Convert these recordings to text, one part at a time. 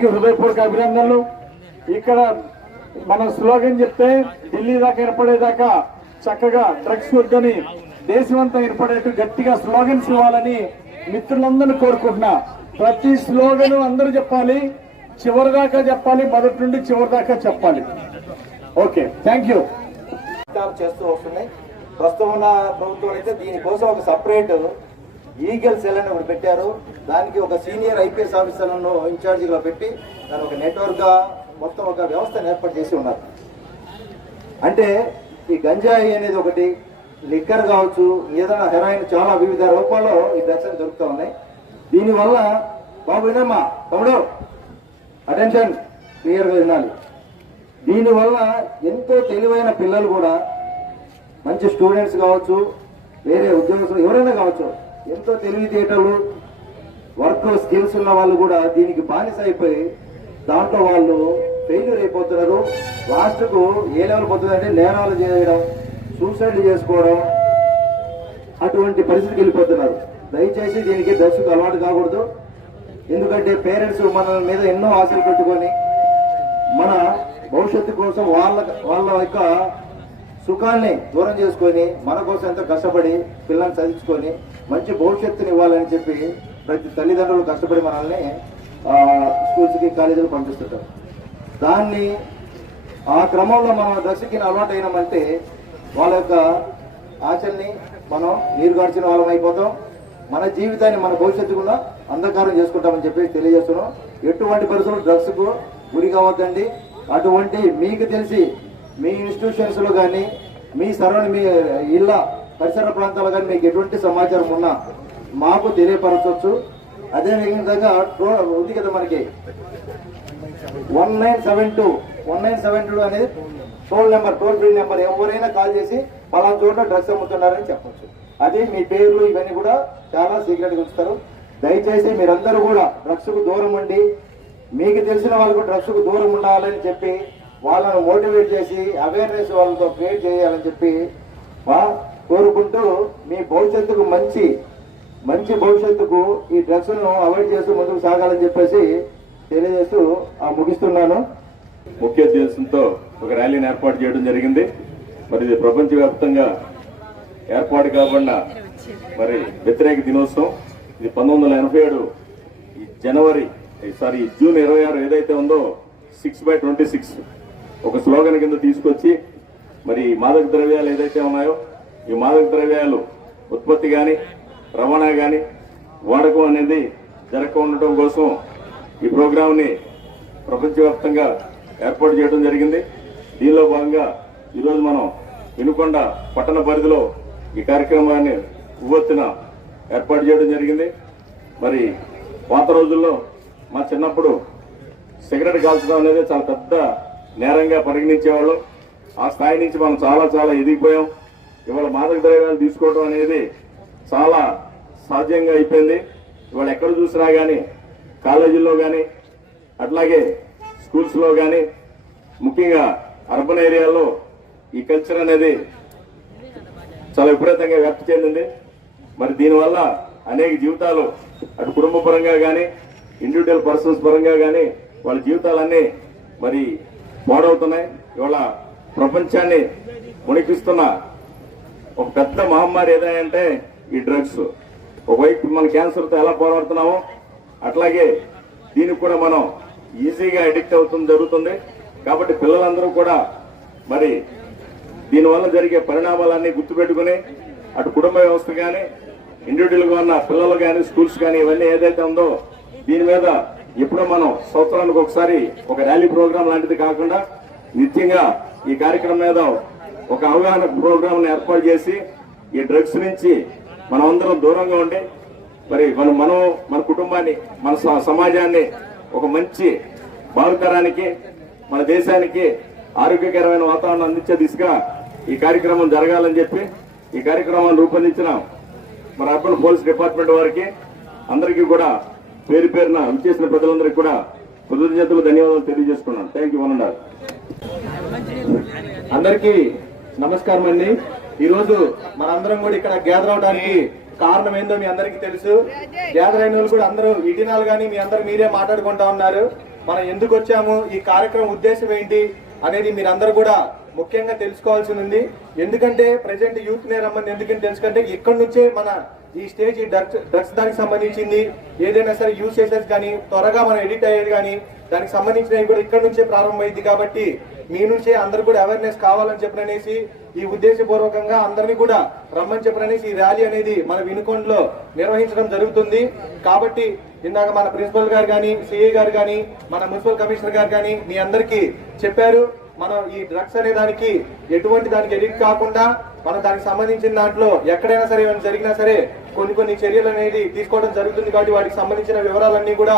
అందరికీ హృదయపూర్వక అభినందనలు. ఇక్కడ మన స్లోగన్ చెప్తే ఢిల్లీ దాకా ఏర్పడేదాకా చక్కగా డ్రగ్స్ వద్దని దేశమంతా ఏర్పడేట్టు గట్టిగా స్లోగన్స్ ఇవ్వాలని మిత్రులందరూ కోరుకుంటున్నా. ప్రతి స్లోగన్ అందరూ చెప్పాలి చివరి దాకా చెప్పాలి మొదటి నుండి చివరి దాకా చెప్పాలి. Okay thank you. చేస్తూ వస్తున్నాయి. ప్రస్తుతం ఉన్న ప్రభుత్వం అయితే దీనికోసం ఒక సపరేట్ ఈగల్ సెల్ అని ఒకటి పెట్టారు. దానికి ఒక సీనియర్ ఐపీఎస్ ఆఫీసర్లను ఇన్ఛార్జిగా పెట్టి దాని ఒక నెట్వర్క్గా మొత్తం ఒక వ్యవస్థను ఏర్పాటు చేసి ఉన్నారు. అంటే ఈ గంజాయి అనేది ఒకటి లిక్కర్ కావచ్చు ఏదైనా హెరాయిన్ చాలా వివిధ రూపాల్లో ఈ డ్రగ్స్ దొరుకుతూ ఉన్నాయి. దీనివల్ల బాబు వినమ్మా తమ్ముడు అటెన్షన్ క్లియర్గా వినాలి. దీనివల్ల ఎంతో తెలివైన పిల్లలు కూడా మంచి స్టూడెంట్స్ కావచ్చు వేరే ఉద్యోగస్తులు ఎవరైనా కావచ్చు ఎంతో తెలివితేటలు వర్క్ స్కిల్స్ ఉన్న వాళ్ళు కూడా దీనికి బానిస అయిపోయి దాంట్లో వాళ్ళు ఫెయిల్యూర్ అయిపోతున్నారు. లాస్ట్కు ఏ లెవెల్ పోతుందంటే నేరాలు చేయడం సూసైడ్ చేసుకోవడం అటువంటి పరిస్థితికి వెళ్ళిపోతున్నారు. దయచేసి దీనికి దర్శకు అలవాటు కాకూడదు. ఎందుకంటే పేరెంట్స్ మన మీద ఎన్నో ఆశలు పెట్టుకొని మన భవిష్యత్తు కోసం వాళ్ళ వాళ్ళ యొక్క సుఖాన్ని దూరం చేసుకొని మన కోసం ఎంతో కష్టపడి పిల్లల్ని చదివించుకొని మంచి భవిష్యత్తుని ఇవ్వాలని చెప్పి ప్రతి తల్లిదండ్రులు కష్టపడి మనల్ని స్కూల్స్కి కాలేజీలు పంపిస్తుంటారు. దాన్ని ఆ క్రమంలో మనం దశకి అలవాటు అయినామంటే వాళ్ళ యొక్క ఆశల్ని మనం నీరుగార్చిన వాళ్ళం అయిపోతాం. మన జీవితాన్ని మన భవిష్యత్తు కూడా అంధకారం చేసుకుంటామని చెప్పి తెలియజేస్తున్నాం. ఎటువంటి పరిస్థితులు డ్రగ్స్కు గురి కావద్దండి. అటువంటి మీకు తెలిసి మీ ఇన్స్టిట్యూషన్స్లో కానీ మీ సరౌండ్ మీ ఇళ్ళ పరిసర ప్రాంతాలు కానీ మీకు ఎటువంటి సమాచారం ఉన్నా మాకు తెలియపరచవచ్చు. అదే విధంగా ట్రో- ఉంది కదా మనకి. One nine seven two one nine seven two అనేది toll number toll free number ఎవరైనా కాల్ చేసి పలానా చోట డ్రగ్స్ అమ్ముతున్నారని చెప్పొచ్చు. అదే మీ పేర్లు ఇవన్నీ కూడా చాలా సీక్రెట్గా ఉంచుతారు. దయచేసి మీరందరూ కూడా డ్రగ్స్కు దూరం ఉండి మీకు తెలిసిన వాళ్ళకు డ్రగ్స్కు దూరం ఉండాలని చెప్పి వాళ్ళను మోటివేట్ చేసి అవేర్నెస్ వాళ్ళతో క్రియేట్ చేయాలని చెప్పి కోరుకుంటూ మీ భవిష్యత్తుకు మంచి మంచి భవిష్యత్తుకు ఈ డ్రగ్స్ను అవాయిడ్ చేస్తూ ముందుకు సాగాలని చెప్పేసి తెలియజేస్తూ ఆ ముగిస్తున్నాను. ముఖ్య ఉద్దేశంతో ఒక ర్యాలీని ఏర్పాటు చేయడం జరిగింది. మరి ఇది ప్రపంచవ్యాప్తంగా ఏర్పాటు కాబడిన మరి వ్యతిరేక దినోత్సవం. ఇది పంతొమ్మిది వందల ఎనభై ఏడు ఈ జనవరి సారీ జూన్ ఇరవై ఆరు ఏదైతే ఉందో సిక్స్ బై ట్వంటీ సిక్స్ ఒక స్లోగన్ కింద తీసుకొచ్చి మరి ఈ మాదక ద్రవ్యాలు ఏదైతే ఉన్నాయో ఈ మాదక ద్రవ్యాలు ఉత్పత్తి కానీ రవాణా కానీ వాడకం అనేది జరగకుండా ఉండటం కోసం ఈ ప్రోగ్రాంని ప్రపంచవ్యాప్తంగా ఏర్పాటు చేయడం జరిగింది. దీనిలో భాగంగా ఈరోజు మనం వినుకొండ పట్టణ పరిధిలో ఈ కార్యక్రమాన్ని ఉవ్వెత్తున ఏర్పాటు చేయడం జరిగింది. మరి పాత రోజుల్లో మా చిన్నప్పుడు సిగరెట్ కాల్చడం అనేది చాలా పెద్ద నేరంగా పరిగణించేవాళ్ళు. ఆ స్థాయి నుంచి మనం చాలా చాలా ఎదిగిపోయాం. ఇవాళ మాదక ద్రవ్యాలు తీసుకోవడం అనేది చాలా సాధ్యంగా అయిపోయింది. ఇవాళ ఎక్కడ చూసినా కానీ కాలేజీల్లో కానీ అట్లాగే స్కూల్స్లో కానీ ముఖ్యంగా అర్బన్ ఏరియాల్లో ఈ కల్చర్ అనేది చాలా విపరీతంగా వ్యాప్తి చెందింది. మరి దీనివల్ల అనేక జీవితాలు అటు కుటుంబ పరంగా కానీ ఇండివిజువల్ పర్సన్స్ పరంగా కానీ వాళ్ళ జీవితాలన్నీ మరి పాడవుతున్నాయి. ఇవాళ ప్రపంచాన్ని మునిపిస్తున్న ఒక పెద్ద మహమ్మారి ఏదంటే ఈ డ్రగ్స్ ఒకవైపు మన క్యాన్సర్తో ఎలా పోరాడుతున్నామో అట్లాగే దీనికి కూడా మనం ఈజీగా అడిక్ట్ అవుతుంది జరుగుతుంది. కాబట్టి పిల్లలందరూ కూడా మరి దీనివల్ల జరిగే పరిణామాలన్నీ గుర్తుపెట్టుకుని అటు కుటుంబ వ్యవస్థ కానీ ఇండివిజువల్గా ఉన్న పిల్లలు కానీ స్కూల్స్ కానీ ఇవన్నీ ఏదైతే ఉందో దీని మీద ఎప్పుడో మనం సంవత్సరానికి ఒకసారి ఒక ర్యాలీ ప్రోగ్రాం లాంటిది కాకుండా నిత్యంగా ఈ కార్యక్రమం మీద ఒక అవగాహన ప్రోగ్రాం ఏర్పాటు చేసి ఈ డ్రగ్స్ నుంచి మనం అందరం దూరంగా ఉండి మరి మనం మనం మన కుటుంబాన్ని మన స- సమాజాన్ని ఒక మంచి భావితరానికి మన దేశానికి ఆరోగ్యకరమైన వాతావరణం అందించే దిశగా ఈ కార్యక్రమం జరగాలని చెప్పి ఈ కార్యక్రమాన్ని రూపొందించిన మన అర్బన్ పోలీస్ డిపార్ట్మెంట్ వారికి అందరికీ కూడా పేరు పేరున విచ్చేసిన ప్రజలందరికీ కూడా కృతజ్ఞతలు ధన్యవాదాలు తెలియజేసుకున్నాను. థ్యాంక్ యూ వన్ అండ్ అందరికీ నమస్కారం అండి. ఈరోజు మనందరం కూడా ఇక్కడ గ్యాదర్ అవడానికి కారణం ఏందో మీ అందరికీ తెలుసు. గ్యాదర్ అయిన వాళ్ళు కూడా అందరూ ఇటీనాలు కానీ మీ అందరు మీరే మాట్లాడుకుంటా ఉన్నారు. మనం ఎందుకు వచ్చాము? ఈ కార్యక్రమం ఉద్దేశం ఏంటి? అనేది మీరందరూ కూడా ముఖ్యంగా తెలుసుకోవాల్సి ఉంది. ఎందుకంటే ప్రజెంట్ యూత్ నే రమ్మని ఎందుకని తెలుసుకుంటే ఇక్కడ నుంచే మన ఈ స్టేజ్ ఈ డ్రగ్స్ డ్రగ్స్ దానికి సంబంధించింది. ఏదైనా సరే యూజ్ చేసేది కానీ త్వరగా మనం ఎడిట్ అయ్యేది కానీ దానికి సంబంధించినవి కూడా ఇక్కడ నుంచే ప్రారంభమైంది కాబట్టి మీ నుంచే అందరు కూడా అవేర్నెస్ కావాలని చెప్పిననేసి ఈ ఉద్దేశపూర్వకంగా అందరినీ కూడా రమ్మని చెప్పిననేసి ఈ ర్యాలీ అనేది మన వినుకొండలో నిర్వహించడం జరుగుతుంది. కాబట్టి ఇందాక మన ప్రిన్సిపల్ గారు కానీ సిఐ గారు కానీ మన మున్సిపల్ కమిషనర్ గారు కానీ మీ అందరికీ చెప్పారు. మనం ఈ డ్రగ్స్ అనే దానికి ఎటువంటి దానికి ఎడిట్ కాకుండా మనం దానికి సంబంధించిన దాంట్లో ఎక్కడైనా సరే ఏమైనా జరిగినా సరే కొన్ని కొన్ని చర్యలు అనేది తీసుకోవడం జరుగుతుంది కాబట్టి వాటికి సంబంధించిన వివరాలన్నీ కూడా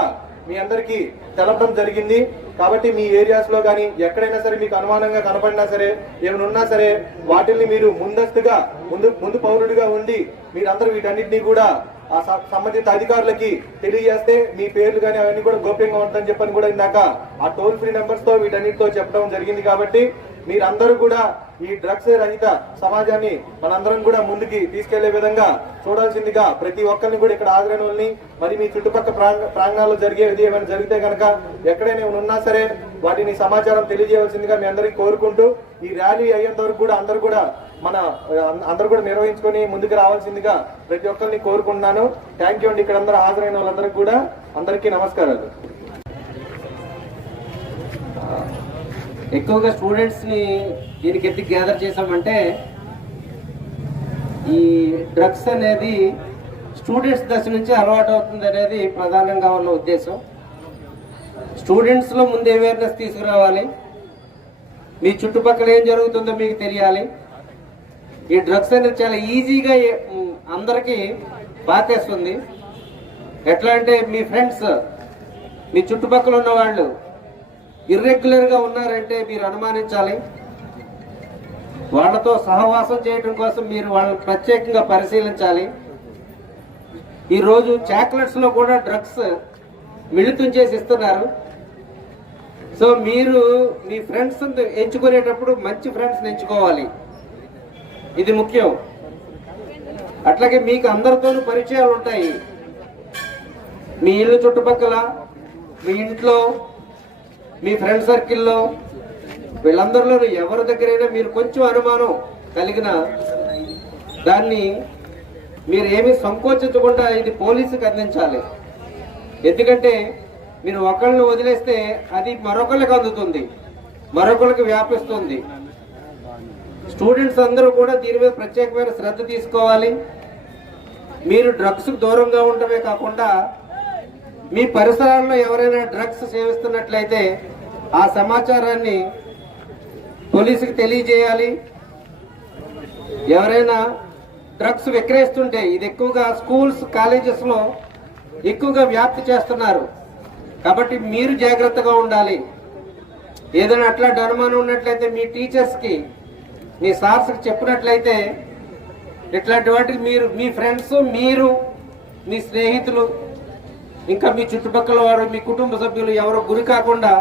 మీ అందరికీ తెలపడం జరిగింది. కాబట్టి మీ ఏరియాస్లో కానీ ఎక్కడైనా సరే మీకు అనుమానంగా కనపడినా సరే ఏమైనా ఉన్నా సరే వాటిల్ని మీరు ముందస్తుగా ముందు ముందు పౌరుడిగా ఉండి మీరందరూ వీటన్నిటినీ కూడా ఆ సంబంధిత అధికారులకి తెలియజేస్తే మీ పేర్లు కానీ అవన్నీ కూడా గోప్యంగా ఉంటుందని చెప్పని కూడా ఇందాక ఆ టోల్ ఫ్రీ నెంబర్స్తో వీటన్నిటితో చెప్పడం జరిగింది కాబట్టి మీరందరూ కూడా ఈ డ్రగ్స్ రహిత సమాజాన్ని మనందరం కూడా ముందుకి తీసుకెళ్ళే విధంగా చూడాల్సిందిగా ప్రతి ఒక్కరిని కూడా ఇక్కడ హాజరైన వాళ్ళని మరి మీ చుట్టుపక్కల ప్రాంగ ప్రాంగణాల్లో జరిగేది ఏమైనా జరిగితే కనుక ఎక్కడైనా ఏమైనా ఉన్నా సరే వాటిని సమాచారం తెలియజేయవలసిందిగా మీ అందరికీ కోరుకుంటూ ఈ ర్యాలీ అయ్యేంత వరకు కూడా అందరూ కూడా మన అందరు అందరూ కూడా నిర్వహించుకొని ముందుకు రావాల్సిందిగా ప్రతి ఒక్కరిని కోరుకుంటున్నాను. థ్యాంక్ యూ అండి. ఇక్కడ అందరూ హాజరైన వాళ్ళందరికీ కూడా అందరికీ నమస్కారాలు. ఎక్కువగా స్టూడెంట్స్ని దీనికి ఎందుకు గ్యాదర్ చేసామంటే ఈ డ్రగ్స్ అనేది స్టూడెంట్స్ దశ నుంచి అలవాటు అవుతుంది అనేది ప్రధానంగా ఉన్న ఉద్దేశం. స్టూడెంట్స్లో ముందు అవేర్నెస్ తీసుకురావాలి. మీ చుట్టుపక్కల ఏం జరుగుతుందో మీకు తెలియాలి. ఈ డ్రగ్స్ అనేది చాలా ఈజీగా అందరికీ పాతేస్తుంది ఎట్లా అంటే మీ ఫ్రెండ్స్ మీ చుట్టుపక్కల ఉన్న వాళ్ళు ఇర్రెగ్యులర్గా ఉన్నారంటే మీరు అనుమానించాలి. వాళ్ళతో సహవాసం చేయడం కోసం మీరు వాళ్ళని ప్రత్యేకంగా పరిశీలించాలి. ఈరోజు చాక్లెట్స్లో కూడా డ్రగ్స్ మిళితం చేసి ఇస్తున్నారు. సో మీరు మీ ఫ్రెండ్స్ ఎంచుకునేటప్పుడు మంచి ఫ్రెండ్స్ని ఎంచుకోవాలి. ఇది ముఖ్యం. అట్లాగే మీకు అందరితోనూ పరిచయాలు ఉంటాయి. మీ ఇల్లు చుట్టుపక్కల మీ ఇంట్లో మీ ఫ్రెండ్ సర్కిల్లో వీళ్ళందరిలో ఎవరి దగ్గరైనా మీరు కొంచెం అనుమానం కలిగిన దాన్ని మీరు ఏమీ సంకోచించకుండా ఇది పోలీసుకి అందించాలి. ఎందుకంటే మీరు ఒకళ్ళని వదిలేస్తే అది మరొకళ్ళకి అందుతుంది మరొకళ్ళకి వ్యాపిస్తుంది. స్టూడెంట్స్ అందరూ కూడా దీని మీద ప్రత్యేకమైన శ్రద్ధ తీసుకోవాలి. మీరు డ్రగ్స్ దూరంగా ఉండటమే కాకుండా మీ పరిసరాల్లో ఎవరైనా డ్రగ్స్ సేవిస్తున్నట్లయితే ఆ సమాచారాన్ని పోలీసుకి తెలియజేయాలి. ఎవరైనా డ్రగ్స్ విక్రయిస్తుంటే ఇది ఎక్కువగా స్కూల్స్ కాలేజెస్లో ఎక్కువగా వ్యాప్తి చేస్తున్నారు. కాబట్టి మీరు జాగ్రత్తగా ఉండాలి. ఏదైనా అట్లాంటి అనుమానం ఉన్నట్లయితే మీ టీచర్స్కి మీ సార్స్కి చెప్పినట్లయితే ఇట్లాంటి వాటికి మీరు మీ ఫ్రెండ్స్ మీరు మీ స్నేహితులు ఇంకా మీ చుట్టుపక్కల వారు మీ కుటుంబ సభ్యులు ఎవరు గురి కాకుండా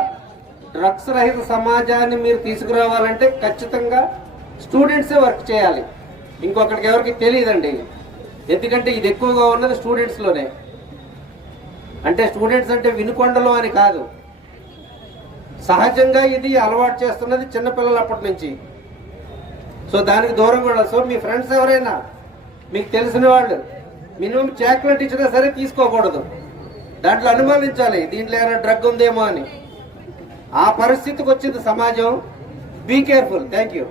డ్రగ్స్ రహిత సమాజాన్ని మీరు తీసుకురావాలంటే ఖచ్చితంగా స్టూడెంట్సే వర్క్ చేయాలి. ఇంకొకరికి ఎవరికి తెలియదండి. ఎందుకంటే ఇది ఎక్కువగా ఉన్నది స్టూడెంట్స్లోనే. అంటే స్టూడెంట్స్ అంటే వినుకొండలో అని కాదు. సహజంగా ఇది అలవాటు చేస్తున్నది చిన్నపిల్లలు అప్పటి నుంచి. సో దానికి దూరం కూడా. సో మీ ఫ్రెండ్స్ ఎవరైనా మీకు తెలిసిన వాళ్ళు మినిమం చాక్లెట్ ఇచ్చినా సరే తీసుకోకూడదు. దాంట్లో అనుమానించాలి దీంట్లో ఏమైనా డ్రగ్ ఉందేమో అని. ఆ పరిస్థితికి వచ్చింది సమాజం. Be careful thank you